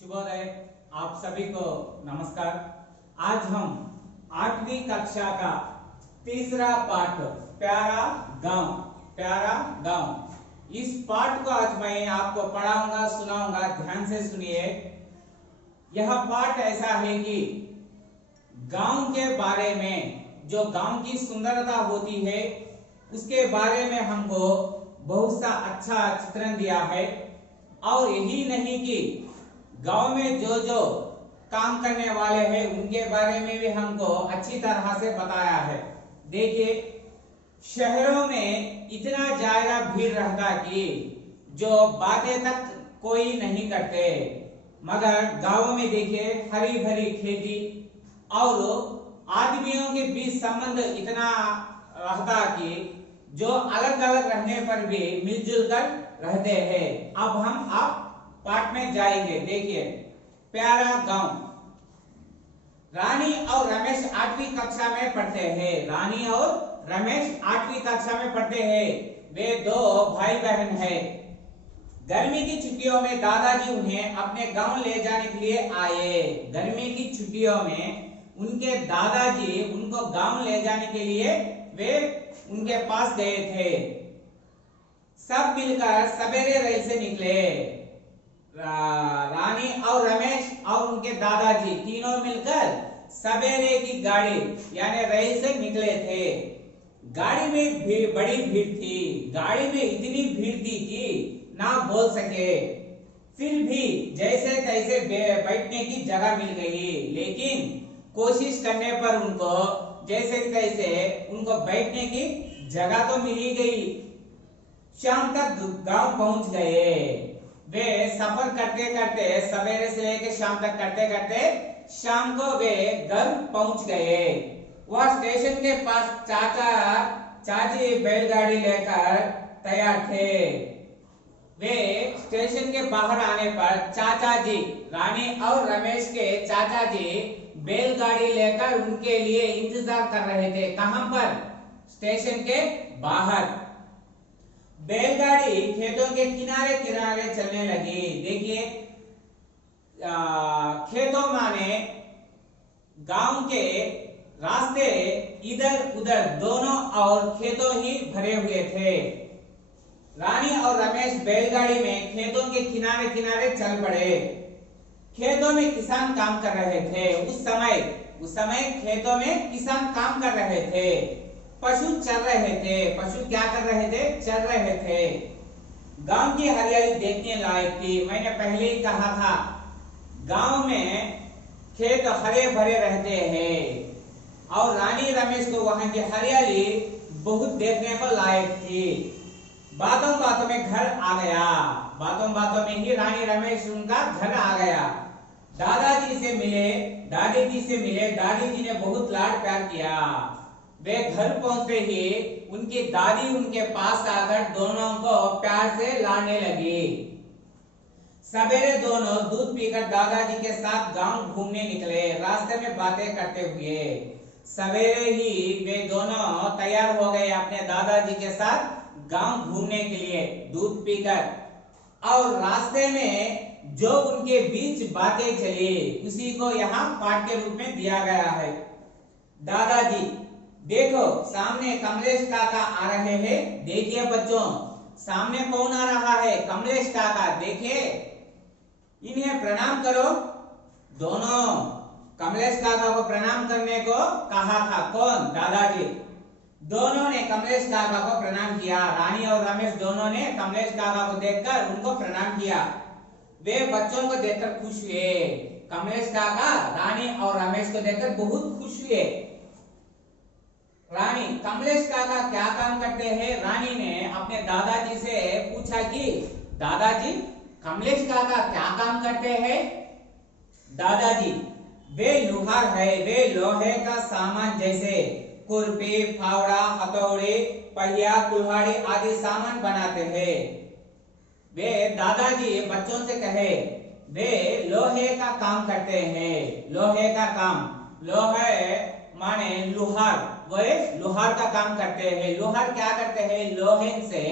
शुभोदय। आप सभी को नमस्कार। आज हम 8वीं कक्षा का तीसरा पाठ प्यारा गांव इस पाठ को आज मैं आपको पढ़ाऊंगा, सुनाऊंगा। ध्यान से सुनिए। यह पाठ ऐसा है कि गांव के बारे में, जो गांव की सुंदरता होती है उसके बारे में हमको बहुत सा अच्छा चित्रण दिया है। और यही नहीं कि गांव में जो जो काम करने वाले हैं उनके बारे में भी हमको अच्छी तरह से बताया है। देखिए, शहरों में इतना ज्यादा भीड़ रहता कि जो बातें तक कोई नहीं करते, मगर गांवों में देखिए हरी भरी खेती और आदमियों के बीच संबंध इतना रहता कि जो अलग अलग रहने पर भी मिलजुल कर रहते हैं। अब हम पाठ में जाएंगे। देखिए, प्यारा गांव। रानी और रमेश 8वीं कक्षा में पढ़ते हैं। रानी और रमेश 8वीं कक्षा में पढ़ते हैं। वे दो भाई बहन हैं। गर्मी की छुट्टियों में दादाजी उन्हें अपने गांव ले जाने के लिए आए। गर्मी की छुट्टियों में उनके दादाजी उनको गांव ले जाने के लिए वे उनके पास गए थे। सब मिलकर सवेरे रेल से निकले। रानी और रमेश और उनके दादाजी तीनों मिलकर सवेरे की गाड़ी यानी रेल से निकले थे। गाड़ी में बड़ी भीड़ थी। गाड़ी में इतनी भीड़ थी कि ना बोल सके। फिर भी जैसे तैसे बैठने की जगह मिल गई, लेकिन कोशिश करने पर उनको जैसे तैसे उनको बैठने की जगह तो मिल ही गई। शाम तक गांव पहुंच गए। वे सफर करते करते सवेरे से लेकर शाम तक करते करते शाम को वे घर पहुंच गए। वह स्टेशन के पास चाचा चाची बैलगाड़ी लेकर तैयार थे। वे स्टेशन के बाहर आने पर चाचा जी, रानी और रमेश के चाचा जी बैलगाड़ी लेकर उनके लिए इंतजार कर रहे थे। कहां पर? स्टेशन के बाहर। बैलगाड़ी खेतों के किनारे किनारे चलने लगी। देखिए, खेतों माने गांव के रास्ते इधर उधर दोनों और खेतों ही भरे हुए थे। रानी और रमेश बैलगाड़ी में खेतों के किनारे किनारे चल पड़े। खेतों में किसान काम कर रहे थे। उस समय खेतों में किसान काम कर रहे थे। पशु चल रहे थे। पशु क्या कर रहे थे? चल रहे थे। गांव की हरियाली देखने लायक थी। मैंने पहले ही कहा था, गांव में खेत हरे भरे रहते हैं और रानी रमेश को वहां की हरियाली बहुत देखने को लायक थी। बातों बातों में घर आ गया। बातों बातों में ही रानी रमेश उनका घर आ गया। दादाजी से मिले, दादी जी से मिले। दादी जी ने बहुत लाड प्यार किया। वे घर पहुंचते ही उनकी दादी उनके पास आकर दोनों को प्यार से लाने लगी। सवेरे दोनों दूध पीकर दादाजी के साथ गांव घूमने निकले, रास्ते में बातें करते हुए। सवेरे ही वे दोनों तैयार हो गए अपने दादाजी के साथ गांव घूमने के लिए, दूध पीकर। और रास्ते में जो उनके बीच बातें चली उसी को यहाँ पाठ के रूप में दिया गया है। दादाजी, देखो सामने कमलेश काका आ रहे हैं। देखिए बच्चों, सामने कौन आ रहा है? कमलेश काका। देखिए, इन्हें प्रणाम करो। दोनों कमलेश काका को प्रणाम करने को कहा था। कौन? दादाजी। दोनों ने कमलेश काका को प्रणाम किया। रानी और रमेश दोनों ने कमलेश काका को देखकर उनको प्रणाम किया। वे बच्चों को देखकर खुश हुए। कमलेश काका रानी और रमेश को देखकर बहुत खुश हुए। रानी, कमलेश काका क्या काम करते हैं? रानी ने अपने दादाजी से पूछा कि दादाजी, कमलेश काका क्या काम करते हैं? दादाजी, वे लोहार है। वे लोहे का सामान जैसे खुरपी, फावड़ा, हथौड़ी, पहिया, कुल्हाड़ी आदि सामान बनाते हैं। वे दादाजी बच्चों से कहे, वे लोहे का काम करते हैं। लोहे का काम, लोहे माने लोहार, वे लोहार का काम करते हैं। लोहार क्या करते हैं? लोहे से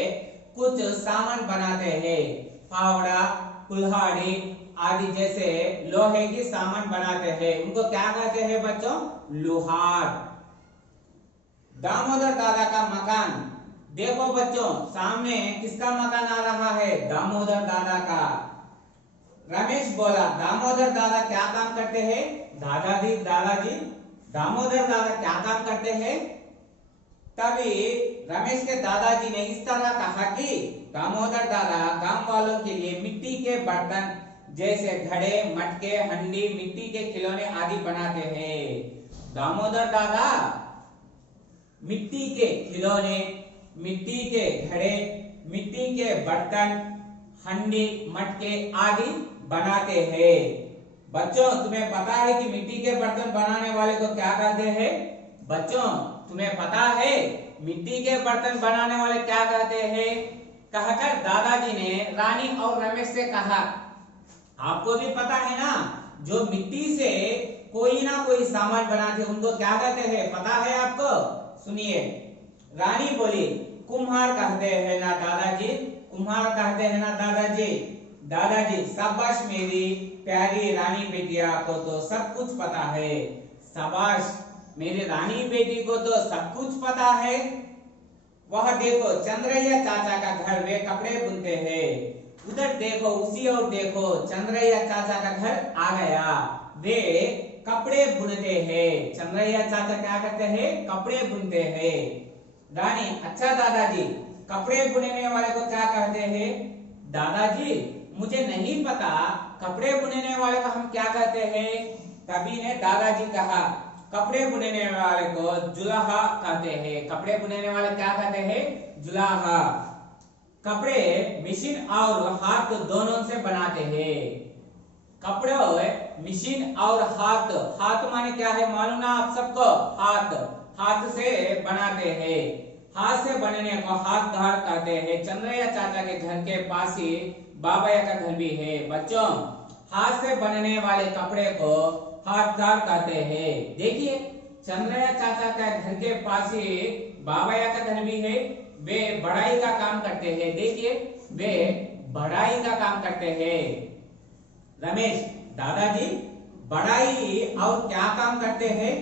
कुछ सामान बनाते हैं। फावड़ा, कुल्हाड़ी आदि जैसे लोहे की सामान बनाते हैं, उनको क्या कहते हैं बच्चों? लोहार। दामोदर दादा का मकान, देखो बच्चों सामने किसका मकान आ रहा है? दामोदर दादा का। रमेश बोला दामोदर दादा क्या काम करते हैं? दादाजी दामोदर दादा क्या काम करते हैं? तभी रमेश के दादाजी ने इस तरह कहा कि दामोदर दादा गांव वालों के लिए मिट्टी के बर्तन जैसे घड़े, मटके, हंडी, मिट्टी के खिलौने आदि बनाते हैं। दामोदर दादा मिट्टी के खिलौने, मिट्टी के घड़े, मिट्टी के बर्तन, हंडी, मटके आदि बनाते हैं। बच्चों तुम्हें पता है कि मिट्टी के बर्तन बनाने वाले को क्या कहते हैं? बच्चों तुम्हें पता है मिट्टी के बर्तन बनाने वाले क्या कहते हैं? कहकर दादाजी ने रानी और रमेश से कहा, आपको भी पता है ना, जो मिट्टी से कोई ना कोई सामान बनाते उनको क्या कहते हैं? पता है आपको? सुनिए। रानी बोली कुम्हार कहते हैं ना दादाजी, कुम्हार कहते हैं ना दादाजी। दादाजी शाबाश मेरी प्यारी रानी बेटिया को तो सब कुछ पता है। शाबाश मेरी रानी बेटी को तो सब कुछ पता है। वह देखो चंद्रैया चाचा का घर, वे कपड़े बुनते हैं। उधर देखो, उसी और देखो चंद्रैया चाचा का घर आ गया, वे कपड़े बुनते हैं। चंद्रैया चाचा क्या करते हैं? कपड़े बुनते हैं। रानी अच्छा दादाजी कपड़े बुनने वाले को क्या कहते हैं? दादाजी मुझे नहीं पता, कपड़े बुनने वाले को हम क्या कहते हैं? तभी ने दादाजी कहा कपड़े बुनने वाले को जुलाहा कहते हैं। कपड़े बुनने वाले क्या कहते हैं? जुलाहा। कपड़े मशीन और हाथ दोनों से बनाते हैं। कपड़े मशीन और हाथ, हाथ माने क्या है मालूम ना आप सबको? हाथ, हाथ से बनाते हैं। हाथ से बनने को हाथ धार कहते हैं। चंद्रैया चाचा के घर के पास ही बाबैया का घर भी है। बच्चों हाथ से बनने वाले कपड़े को हाथ धार कहते हैं। देखिए चंद्रैया चाचा का घर के पास ही बाबैया का घर भी है, वे बढ़ाई का काम करते हैं। देखिए वे बढ़ाई का काम करते हैं। रमेश दादाजी बढ़ाई और क्या काम करते हैं?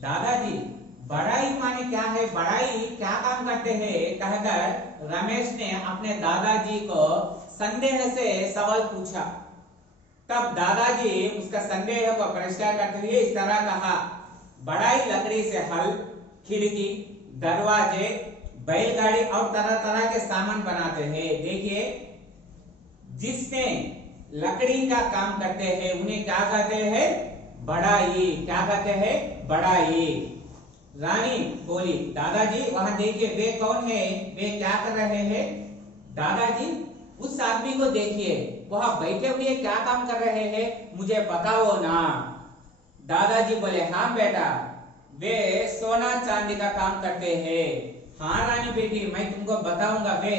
दादाजी बढ़ाई माने क्या है? बढ़ाई क्या काम करते हैं? कहकर रमेश ने अपने दादाजी को संदेह से सवाल पूछा। तब दादाजी उसका संदेह को परिष्कार करते हुए इस तरह कहा, बढ़ाई लकड़ी से हल, खिड़की, दरवाजे, बैलगाड़ी और तरह तरह के सामान बनाते हैं। देखिए जिसने लकड़ी का काम करते हैं उन्हें क्या कहते हैं? बढ़ाई। क्या कहते हैं? बढ़ाई। रानी बोली दादाजी वहां देखिए वे कौन है, वे क्या कर रहे हैं? दादाजी उस आदमी को देखिए, वहां बैठे हुए क्या काम कर रहे हैं, मुझे बताओ ना। दादाजी बोले हाँ बेटा, वे सोना चांदी का काम करते हैं। हाँ रानी बेटी मैं तुमको बताऊंगा, वे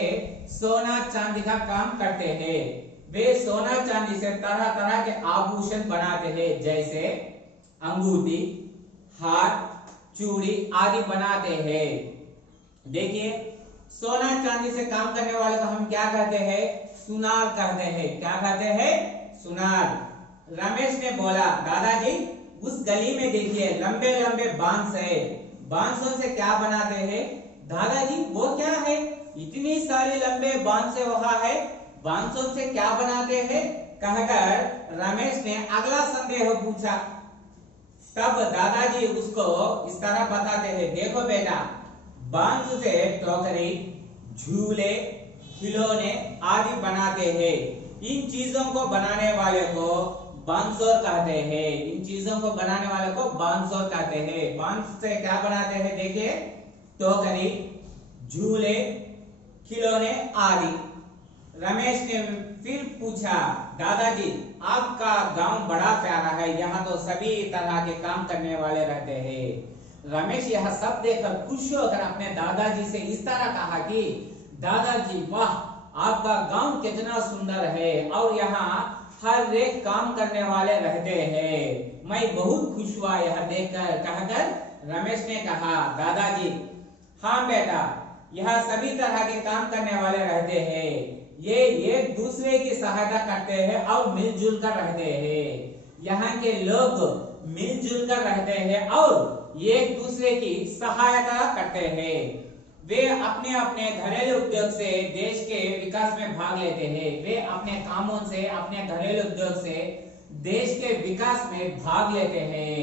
सोना चांदी का काम करते हैं। वे सोना चांदी से तरह तरह के आभूषण बनाते हैं, जैसे अंगूठी, हार, चूड़ी आदि बनाते हैं। देखिए सोना चांदी से काम करने वाले को हम क्या कहते हैं? सुनार कहते हैं। क्या कहते हैं? सुनार। रमेश ने बोला दादाजी उस गली में देखिए लंबे लंबे बांस है, बांसों से क्या बनाते हैं? दादाजी वो क्या है? इतनी सारी लंबे बांस वहां है, बांसों से क्या बनाते हैं? कहकर रमेश ने अगला संदेह पूछा। तब दादाजी उसको इस तरह बताते हैं, देखो बेटा बांस से टोकरी, झूले, खिलौने आदि बनाते हैं। इन चीजों को बनाने वाले को बांसोर कहते हैं। इन चीजों को बनाने वाले को बांसोर कहते हैं। बांस से क्या बनाते हैं? देखिए टोकरी, झूले, खिलौने आदि। रमेश ने फिर पूछा दादाजी आपका गांव बड़ा प्यारा है, यहाँ तो सभी तरह के काम करने वाले रहते हैं। रमेश यह सब देखकर खुश होकर अपने दादाजी से इस तरह कहा कि दादाजी वाह, आपका गांव कितना सुंदर है और यहाँ हर एक काम करने वाले रहते हैं। मैं बहुत खुश हुआ यह देखकर। कहकर रमेश ने कहा दादाजी हाँ बेटा, यह सभी तरह के काम करने वाले रहते हैं। ये एक दूसरे की सहायता करते हैं और मिलजुल कर रहते हैं। यहाँ के लोग मिलजुल कर रहते हैं और एक दूसरे की सहायता करते हैं। वे अपने अपने घरेलू उद्योग से देश के विकास में भाग लेते हैं। वे अपने कामों से, अपने घरेलू उद्योग से देश के विकास में भाग लेते हैं।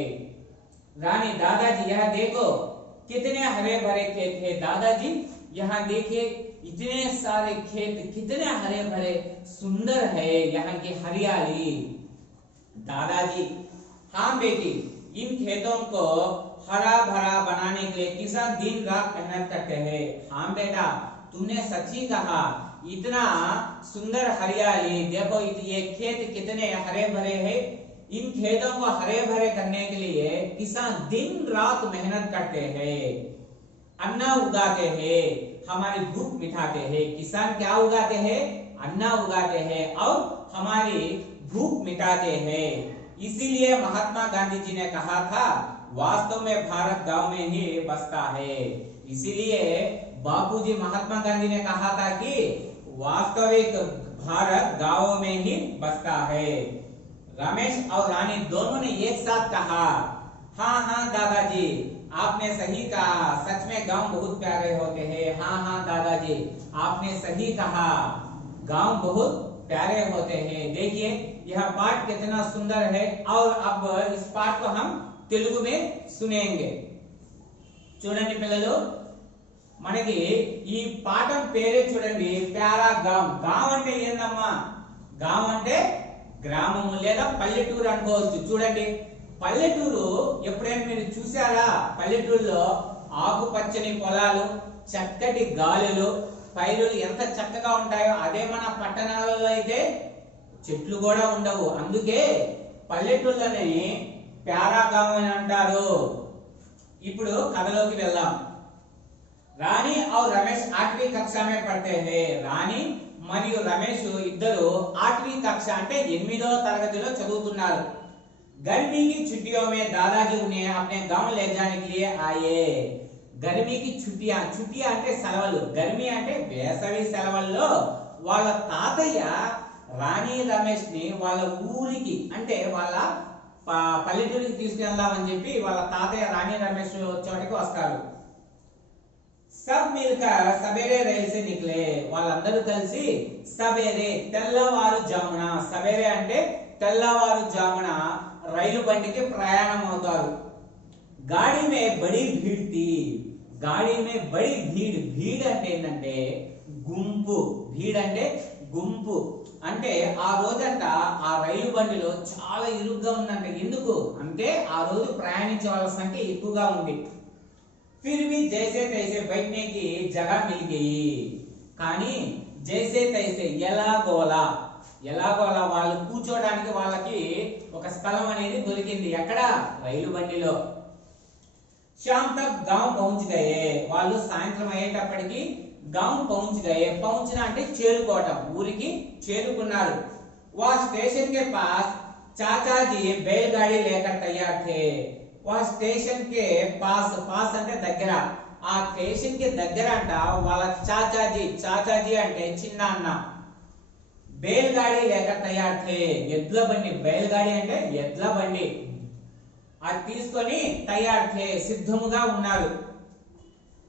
रानी, दादाजी यह देखो कितने हरे भरे खेत है। दादाजी यहाँ देखिए इतने सारे खेत, कितने हरे भरे, सुंदर है यहाँ की हरियाली। दादाजी, हाँ बेटी, इन खेतों को हरा भरा बनाने के लिए किसान दिन रात मेहनत करते हैं। हाँ बेटा, तुमने सच्ची कहा, इतना सुंदर हरियाली देखो, ये खेत कितने हरे भरे हैं। इन खेतों को हरे भरे करने के लिए किसान दिन रात मेहनत करते हैं, अन्न उगाते हैं, हमारी भूख मिटाते हैं। किसान क्या उगाते हैं? अन्न उगाते हैं और हमारी भूख मिटाते हैं। इसीलिए महात्मा गांधी जी ने कहा था, वास्तव में भारत गांव में ही बसता है। इसीलिए बापूजी महात्मा गांधी ने कहा था कि वास्तविक भारत गांवों में ही बसता है। रमेश और रानी दोनों ने एक साथ कहा, हाँ हाँ दादाजी, आपने सही कहा, सच में गांव बहुत प्यारे होते हैं। हाँ हाँ दादाजी, आपने सही कहा, गांव बहुत प्यारे होते हैं। देखिए यह पाठ कितना सुंदर है और अब इस पाठ को हम तेलुगु में सुनेंगे। చూడండి పిల్లలు, మనకి ఈ పాఠం పేరే చూడండి, ప్యారా గాం. గాం అంటే ఏందమ్మా? గాం అంటే గ్రామము లేదా పల్లెటూరు అనుకోవచ్చు. చూడండి, పల్లెటూరు ఎప్పుడైనా మీరు చూసారా? పల్లెటూరులో ఆకుపచ్చని పొలాలు, చక్కటి గాలులు, పైరులు ఎంత చక్కగా ఉంటాయో, అదే మన పట్టణాలలో అయితే చెట్లు కూడా ఉండవు. అందుకే పల్లెటూళ్ళని ప్యారాగాం అని అంటారు. ఇప్పుడు కథలోకి వెళ్దాం. రాణి और रमेश 8वीं कक्षा में पढ़ते हैं. రాణి మరియు రమేష్ ఇద్దరు 8वीं कक्षा అంటే 8వ తరగతిలో చదువుతున్నారు. गर्मी की छुट्टियों में दादाजी उन्हें अपने गांव ले जाने के लिए आए. गर्मी की छुट्टियां, छुट्टियां అంటే సెలవులు, गर्मी అంటే వేసవి సెలవుల్లో వాళ్ళ తాతయ్య రాణి రమేష్ ని వాళ్ళ ఊరికి అంటే వాళ్ళ పల్లెటూరికి తీసుకెళ్దామని చెప్పి వాళ్ళ తాతయ్య రాణి రమేష్ చోటికి వస్తారు. सब मिलकर सवेरे रेल से निकले. వాళ్ళందరూ కలిసి సవేరే తెల్లవారుజామున, సవేరే అంటే తెల్లవారుజామున రైలు బండికి ప్రయాణం అవుతారు. गाड़ी में बड़ी भीड़ थी. गाड़ी में बड़ी भीड़, भीड़ అంటే ఏంటంటే గుంపు, భీడ్ అంటే గుంపు. అంటే ఆ రోజంట ఆ రైలు బండిలో చాలా ఇరుగ్గా ఉందంట. ఎందుకు అంటే ఆ రోజు ప్రయాణించే వాళ్ళ సంఖ్య ఎక్కువగా ఉంది. फिर भी जैसे तैसे बैठने की जगह मिल गई. కానీ जैसे तैसे ఎలాగోలా, ఎలాగోలా వాళ్ళు కూర్చోడానికి వాళ్ళకి ఒక స్థలం అనేది దొరికింది. ఎక్కడ? రైలు బండిలో. शाम तक गांव पहुंच गए. వాళ్ళు సాయంత్రం అయ్యేటప్పటికి गांव पहुंच गए. पहुंचना అంటే చేరుకోవటం, ఊరికి చేరుకున్నారు. वह स्टेशन के पास चाचा जी बैलगाड़ी लेकर तैयार थे. वह स्टेशन के पास, पास అంటే దగ్గర, ఆ స్టేషన్ కి దగ్గర అంట వాళ్ళ చాచాజీ, చాచాజీ అంటే చిన్న అన్న, बैलगाड़ी लेकर तैयार थे. ఎడ్ల బండి, बैलगाड़ी అంటే ఎడ్ల బండి, అది తీసుకొని తయారు थे, సిద్ధముగా ఉన్నారు.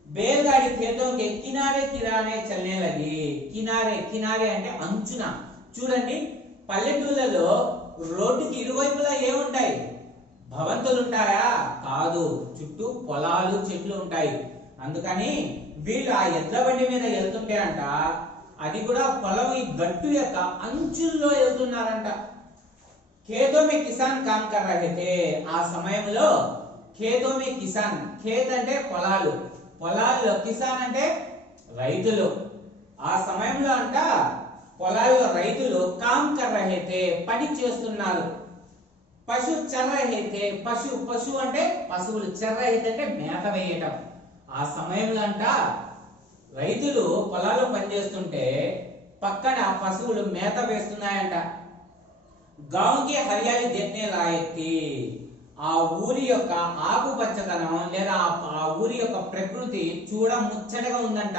बैलगाड़ी खेतों के किनारे किनारे चलने लगी. किनारे, किनारे అంటే అంచున. చూడండి, పల్లెటూళ్ళలో రోడ్డుకి ఇరువైపులా ఏముంటాయి? భవంతులు ఉంటాయా? కాదు, చుట్టూ పొలాలు, చెట్లు ఉంటాయి. అందుకని వీళ్ళు ఆ ఎడ్ల బండి మీద వెళ్తుంటే అంట, అది కూడా పొలం ఈ గట్టు యొక్క అంచుల్లో వెళ్తున్నారంట. खेतों में किसान काम कर रहे थे. ఆ సమయంలో खेतों में किसान, खेत అంటే పొలాలు, పొలాల్లో కిసాన్ అంటే రైతులు. ఆ సమయంలో అంట పొలాల్లో రైతులు काम कर रहे थे, పని చేస్తున్నారు. పశు చర్ రహే थे. పశు, పశు అంటే పశువులు, చర్ రహే అంటే మేత వేయటం. ఆ సమయంలో అంట రైతులు పొలాల్లో పనిచేస్తుంటే పక్కన పశువులు మేత వేస్తున్నాయంట. गांव की हरियाली देखने लायक थी. ఆ ఊరి యొక్క ఆకుపచ్చదనం లేదా ఆ ఊరి యొక్క ప్రకృతి చూడ ముచ్చటగా ఉందంట.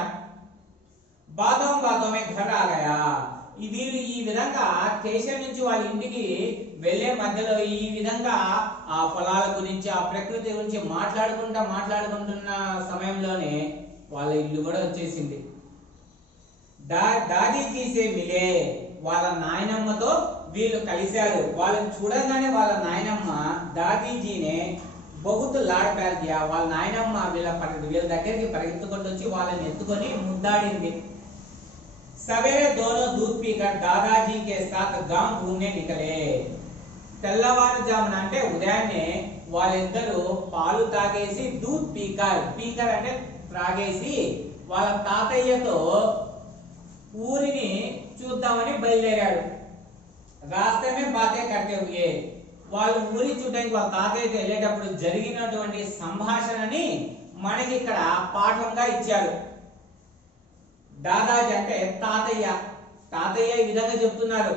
బాతోం బాతోం మే ఘర్ ఆ గయా. వీళ్ళు ఈ విధంగా స్టేషన్ నుంచి వాళ్ళ ఇంటికి వెళ్లే మధ్యలో ఈ విధంగా ఆ పొలాల గురించి ఆ ప్రకృతి గురించి మాట్లాడుకుంటున్న సమయంలోనే వాళ్ళ ఇల్లు కూడా వచ్చేసింది. దాదీజీ సే మిలే, వాళ్ళ నాయనమ్మతో వీళ్ళు కలిశారు. వాళ్ళని చూడగానే వాళ్ళ నాయనమ్మ దాదీజీనే బహుత్ లాడ్ ప్యార్ కియా. వాళ్ళ నాయనమ్మ వీళ్ళ దగ్గరికి పరిగెత్తుకుంటూ వచ్చి వాళ్ళని ఎత్తుకొని ముద్దాడింది. सवेरे दोनों दूध पीकर दादाजी के साथ गांव घूमने निकले. తెల్లవారుజామున అంటే ఉదయాన్నే వాళ్ళిద్దరూ పాలు తాగేసి దూద్ పీకర్ అంటే త్రాగేసి వాళ్ళ తాతయ్యతో ఊరిని చూద్దామని బయలుదేరాడు. రాస్తే మే బాతే కర్తే హుయే, వాళ్ళు ఊరి చూడడానికి వాళ్ళ తాతయ్యతో వెళ్ళేటప్పుడు జరిగినటువంటి సంభాషణని మనకి ఇక్కడ పాఠంగా ఇచ్చాడు. దాదాజీ అంటే తాతయ్య ఈ విధంగా చెప్తున్నారు.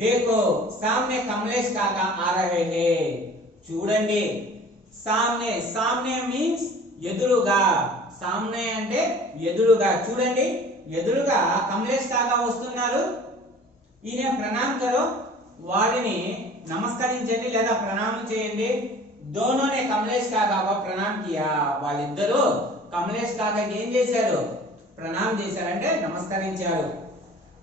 देखो सामने कमलेश काका आ रहे हैं. చూడండి, సామ్నే మీన్స్ ఎదురుగా, సామ్నే అంటే ఎదురుగా. చూడండి, ఎదురుగా కమలేష్ కాకా వస్తున్నారు. ఈయన ప్రణాం కరో, వారిని నమస్కరించండి లేదా ప్రణామం చేయండి. దోనోనే కమలేష్ కాకా ప్రణాం కియా. వాళ్ళిద్దరూ కమలేష్ కాకాకి ఏం చేశారు? ప్రణాం చేశారంటే నమస్కరించారు.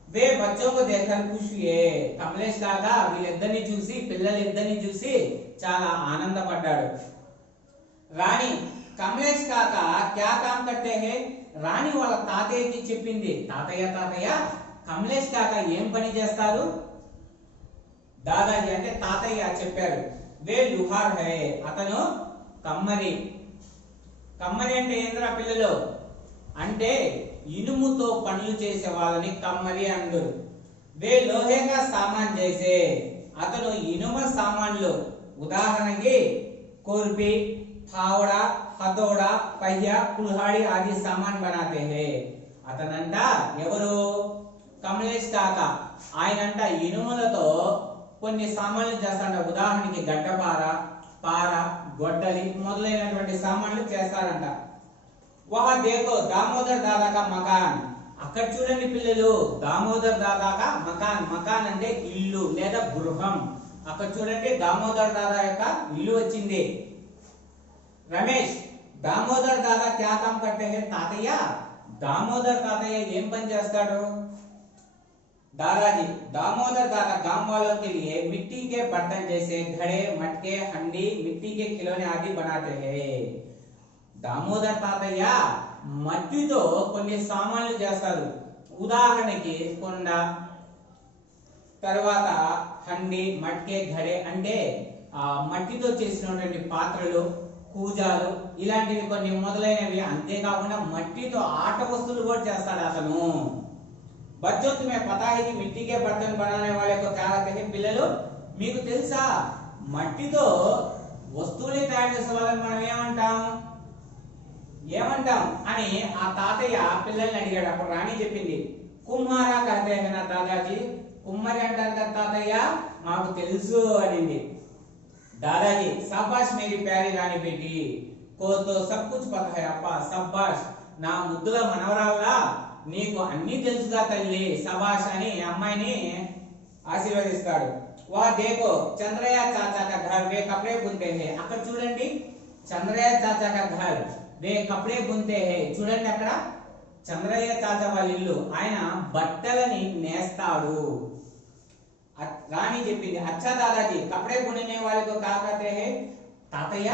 వే బచ్చోं को देखकर खुश हुए. కమలేష్ కాకా వీళ్ళిద్దరిని చూసి, పిల్లలిద్దరిని చూసి చాలా ఆనందపడ్డాడు. రాణి, కమలేష్ కాకా క్యా కామ్ కర్తే హై. రాణి వాళ్ళ తాతయ్యకి చెప్పింది, తాతయ్య కమలేష్ కాకా ఏం పని చేస్తారు? దాదాజీ అంటే తాతయ్య చెప్పారు. వే లుహార్ హై, అతను కమ్మరి. కమ్మరి అంటే ఏంద్రా పిల్లలు? అంటే ఇనుముతో పనులు చేసే వాళ్ళని కమ్మరి అందరు. వే లోహేగా సామాన్ చేసే, అతను ఇనుమ సామాన్లు, ఉదాహరణకి కోర్పి, फावड़ा, हथौड़ा, पहिया, कुल्हाड़ी आदि सामान बनाते हैं. అతనంట ఎవరు? కమలేష్ కాకా. ఆయనంట ఇనుములతో కొన్ని సామాన్లు చేస్తాడంట. ఉదాహరణకి గడ్డపార, పార, గొడ్డలి మొదలైనటువంటి సామాన్లు చేస్తారంట. వహా దేఖో దామోదర్ దాదా కా మకాన్. అక్కడ చూడండి పిల్లలు, దామోదర్ దాదా కా మకాన్. మకాన్ అంటే ఇల్లు లేదా గృహం. అక్కడ చూడండి దామోదర్ దాదా యొక్క ఇల్లు వచ్చింది. రమేష్, దామోదర్ దాదా క్యా కామ్ కర్తే హై. తాతయ్య, దామోదర్ తాతయ్య ఏం పని చేస్తాడు? दादाजी, दामोदर दादा गांव वालों के लिए मिट्टी के बर्तन जैसे घड़े, मटके, हंडी, मिट्टी के खिलौने आदि बनाते हैं. దామోదర్ తాతయ్య మట్టితో కొన్ని సామాన్లు చేస్తారు. ఉదాహరణకి కొండ, తర్వాత హండి, మట్కే, ఘడే అంటే మట్టితో చేసినటువంటి పాత్రలు, కూజాలు ఇలాంటివి కొన్ని మొదలైనవి. అంతేకాకుండా మట్టితో ఆట వస్తువులు కూడా చేస్తాడు అతను. बच्चों तुम्हें पता है कि मिट्टी के बर्तन बनाने वाले को क्या कहते हैं? పిల్లలు మీకు తెలుసా మట్టితో వస్తువులు తయారు చేసే వాళ్ళని మనం ఏమంటాం అని ఆ తాతయ్య పిల్లల్ని అడిగాడు. అప్పుడు రాణి చెప్పింది, కుమ్హారా కహతే హై నా దాదాజీ. కుమ్మరి అంటారు కదా తాతయ్య, మాకు తెలుసు అనింది. దాదాజీ, సబాష్ మేరీ ప్యారీ రాణి బేటీ, కో తో సబ్ కుచ్ పతా హై అప్పా. సబాష్, నా ముద్దుల మనవరాల్లా నీకు అన్ని తెలుసుగా తల్లి, సబాష్ అని అమ్మాయిని ఆశీర్వదిస్తాడు. వా దేఖో చంద్రయ్య చాచా కా ఘర్, వే కపడే బునతే హై. అక్కడ చూడండి, చంద్రయ్య చాచా కా ఘర్, వే కపడే బునతే హై. చూడండి అక్కడ చంద్రయ్య చాచా వాళ్ళ ఇల్లు, ఆయన బట్టలని నేస్తాడు. రాణి చెప్పింది, అచ్చా దాదాజీ, కపడే బుననే వాళ్ళకు క్యా కహతే హై. తాతయ్య,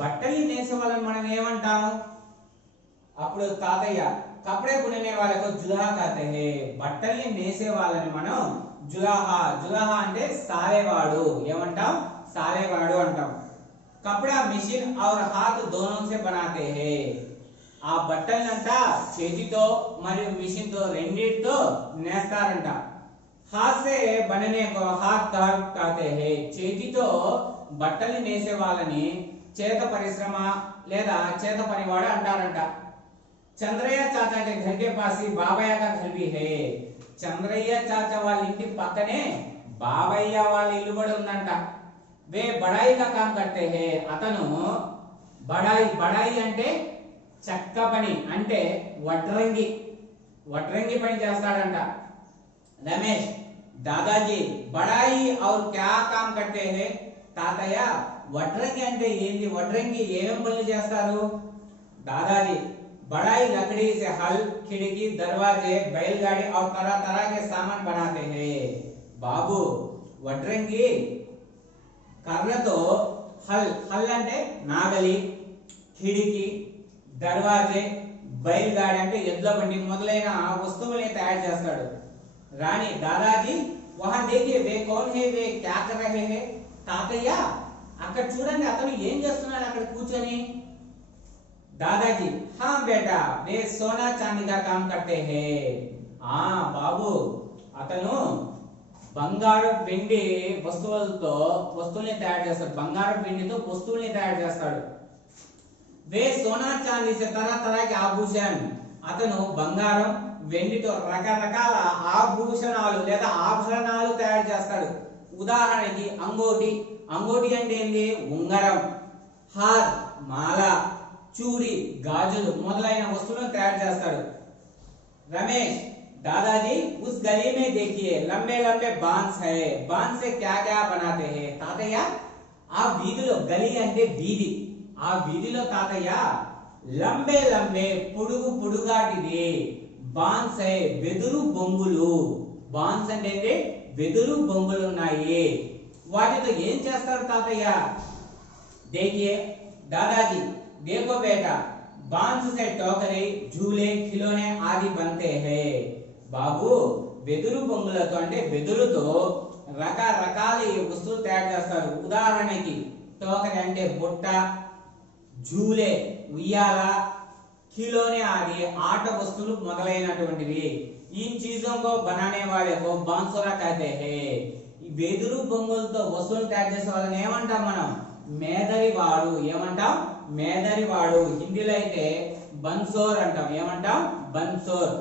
బట్టలు నేసే వాళ్ళని మనం ఏమంటాం? అప్పుడు తాతయ్య, కపడే బుననే వాళ్ళకు జులాహా కహతే హై. బట్టల్ని నేసే వాళ్ళని మనం జులాహా. జులాహా అంటే సాలేవాడు. ఏమంటాం? సాలేవాడు అంటాం. కపడా మిషన్ और हाथ दोनों से बनाते हैं. ఆ బట్టలంతా చేతితో మరియు మిషన్ తో రెండిటితో నేస్తారంట. हाथ से बनने को हाथ कहते हैं. చేతితో బట్టల్ని నేసే వాళ్ళని చేత పరిశ్రమ లేదా చేత పనివాడు అంటారంట. చంద్రయ్య చాచా के घर के पास ही బాబయ్య का घर भी है. చంద్రయ్య చాచా వాళ్ళ ఇంటి పక్కనే బాబయ్య వాళ్ళ ఇల్లు కూడా ఉందంట. వే బడాయి కా కామ్ కర్తే హై. అతను బడాయి అంటే చెక్క పని, అంటే వడ్రంగి. వడ్రంగి పని చేస్తాడంట రమేష్. దాదాజీ బడాయి और क्या काम करते हैं? తాతయ్య వడ్రంగి అంటే ఏంటి, వడ్రంగి ఏమేం పనులు చేస్తారు? दादाजी बड़ाई लकड़ी से हल, खिड़की, दरवाजे, बैलगाड़ी और तरह तरह के सामान बनाते हैं. बाबू వడ్రంగి కర్రతో హల్ అంటే నాగలి, కిడికి, దర్వాజే, बैलगाड़ी అంటే ఎడ్ల బండి మొదలైన వస్తువుల్ని తయారు చేస్తాడు. రాణి दादाजी वहां देखिए वे कौन है, वे क्या कर रहे हैं? తాతయ్య అక్కడ చూడండి అతను ఏం చేస్తున్నాడు అక్కడ కూర్చొని. दादाजी हाँ बेटा वे सोना चांदी का काम करते हैं. బాబు అతను బంగారు వెండి వస్తువులతో వస్తువుల్ని తయారు చేస్తాడు, బంగారు వెండితో వస్తువుల్ని తయారు చేస్తాడు. వే సోనా చాందీ సే तरह तरह के आभूषण, అతను బంగారం వెండితో రకరకాల ఆభూషణాలు లేదా ఆభరణాలు తయారు చేస్తాడు. ఉదాహరణకి అంగోటి, అంగోటి అంటే ఏంటి, ఉంగరం, హార్ మాల, చూడి గాజులు మొదలైన వస్తువులను తయారు చేస్తాడు. रमेश दादाजी उस गली में देखिए लंबे लंबे बांस है, बांस से क्या क्या बनाते हैं? తాతయ్య ఆ వీధిలో, గలి అంటే వీధి, ఆ వీధిలో తాతయ్య లంబే లంబే పొడుగు పొడుగాటిది బాన్స్ है వెదురు బొంగులు, బాన్స్ అంటే వెదురు బొంగులు ఉన్నాయి, వాటితో ఏం చేస్తారు తాతయ్య? देखिए दादाजी देखो बेटा बांस से टोकरी, झूले, खिलौने आदि बनते हैं. బాబు వెదురు బొంగులతో అంటే వెదురుతో రకరకాల వస్తువులు తయారు చేస్తారు. ఉదాహరణకి టోకరీ అంటే బుట్ట, झूले ఉయ్యాల, खिलौने आदि ఆట వస్తువులు మొదలైనటువంటివి. इन चीजों को बनाने वाले को बांसुरा कहते हैं. ఈ వెదురు బొంగులతో వస్తువులు తయారు చేసే వాళ్ళని ఏమంటాం మనం? మేదరివాడు. ఏమంటాం? మేదరివాడు. హిందీలో అయితే బన్సోర్ అంటాం. ఏమంటాం? బన్సోర్.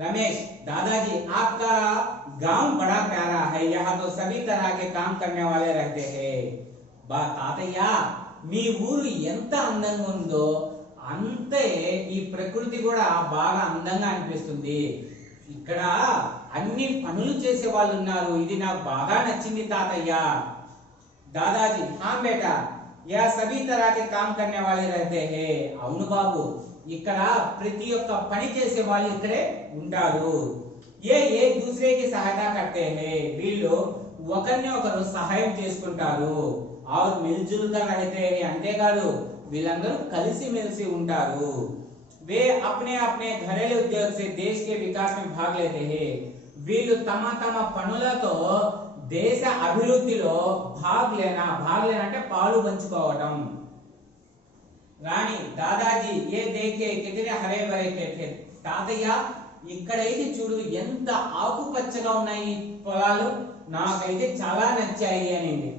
रमेश दादाजी आपका गांव बड़ा प्यारा है, यहाँ तो सभी तरह के काम करने वाले रहते हैं. తాతయ్య మీ ఊరు ఎంత అందంగా ఉందో అంతే ఈ ప్రకృతి కూడా బాగా అందంగా అనిపిస్తుంది. ఇక్కడ అన్ని పనులు చేసే వాళ్ళు ఉన్నారు, ఇది నాకు బాగా నచ్చింది తాతయ్య. दादाजी हाँ बेटा यह सभी तरह के काम करने वाले रहते हैं. అవును బాబు ఇక్కడ ప్రతి ఒక్క పని చేసే వాళ్ళు ఇక్కడే ఉంటారు. ये एक दूसरे की सहायता करते हैं, వీళ్ళు ఒకరిని ఒకరు సహాయం చేసుకుంటారు. और मिलजुल कर रहते हैं, అంతేకాదు వీళ్ళందరూ కలిసి మెలిసి ఉంటారు. वे अपने अपने घरेलू उद्योग से देश के विकास में भाग लेते हैं. వీళ్ళు తమ తమ పనులతో దేశ అభివృద్ధిలో భాగ్ లేనా అంటే పాలు పంచుకోవటం. రాణి दादाजी ये देखिए कितने हरे भरे खेत हैं. తాతయ్య ఇక్కడైతే చూడు ఎంత ఆకుపచ్చగా ఉన్నాయి పొలాలు, నాకైతే చాలా నచ్చాయి అనింది.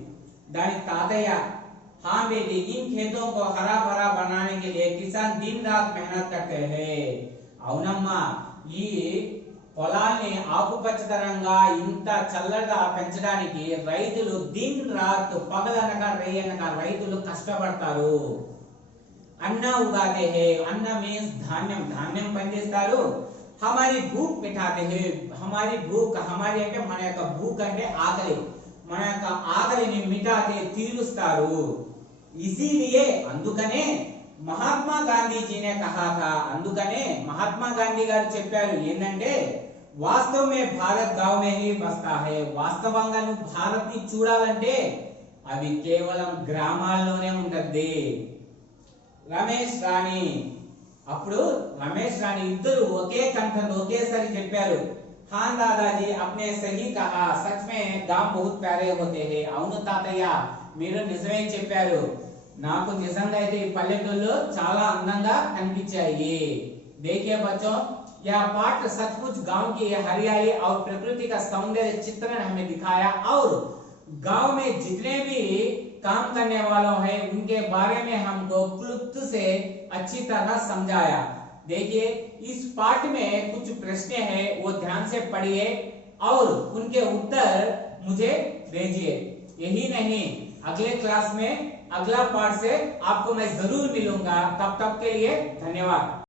దానికి తాతయ్య हाँ बेटी इन खेतों को हरा भरा बनाने के लिए किसान दिन रात मेहनत करते हैं. అవునమ్మా ఈ పొలాల్ని ఆకుపచ్చదనంగా ఇంత చల్లగా పెంచడానికి రైతులు దిన్ రాత్ పగలనగా రేయనగా రైతులు కష్టపడతారు. అన్న ఉగాతే హే, అన్న మీన్స్ ధాన్యం, ధాన్యం పండిస్తారు. హమారి భూక్ మిఠాతే హే, హమారి భూక్, హమారి అంటే మన యొక్క భూక్ అంటే ఆకలి, మన యొక్క ఆకలిని మిఠాతే తీరుస్తారు. ఇసిలియే అందుకనే మహాత్మా గాంధీజీనే కహా థా, అందుకనే మహాత్మా గాంధీ గారు చెప్పారు ఏంటంటే వాస్తవ మే భారత్ గావ్ మే హీ బస్తా హై, వాస్తవంగా నువ్వు భారత్ ని చూడాలంటే అవి కేవలం గ్రామాల్లోనే ఉంటది. రమేష్ రాణి అప్పుడు రమేష్ రాణి ఇద్దరు ఒకే కంఠంతో ఒకేసారి చెప్పారు हाँ दादाजी आपने सही कहा, सच में गांव बहुत प्यारे होते हैं. అవును తాతయ్య మీరు నిజమే చెప్పారు, నాకు నిజంగా అయితే ఈ పల్లెటూళ్ళు చాలా అందంగా కనిపించాయి. देखिए बच्चों यह पाठ सचमुच गांव की हरियाली और प्रकृति का सौंदर्य चित्रण हमें दिखाया और गांव में जितने भी काम करने वालों हैं उनके बारे में हमको क्लुप्त से अच्छी तरह समझाया. देखिए इस पाठ में कुछ प्रश्न हैं, वो ध्यान से पढ़िए और उनके उत्तर मुझे भेजिए. यही नहीं अगले क्लास में अगला पाठ से आपको मैं जरूर मिलूंगा. तब तक के लिए धन्यवाद.